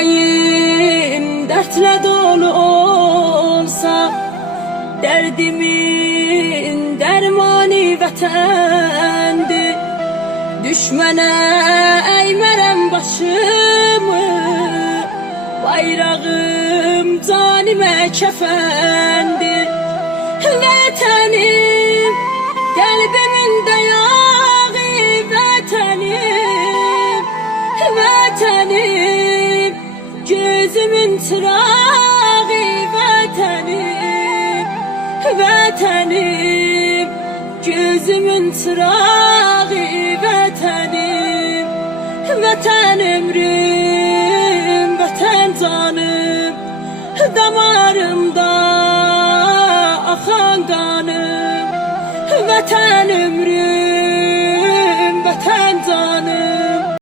yüreğim dertle dolu olsa, derdimin dermanı vətəndir. Düşmənə əymərəm başımı, bayrağım canimə kəfəndir. Vətənim qəlbimin dayağı, vətənim, vətənim gözümün çırağı, vətənim, vətənim gözümün çırağı, vətənim, vətən ömrüm, vətən canım, damarımda axan qanım, vətən ömrüm,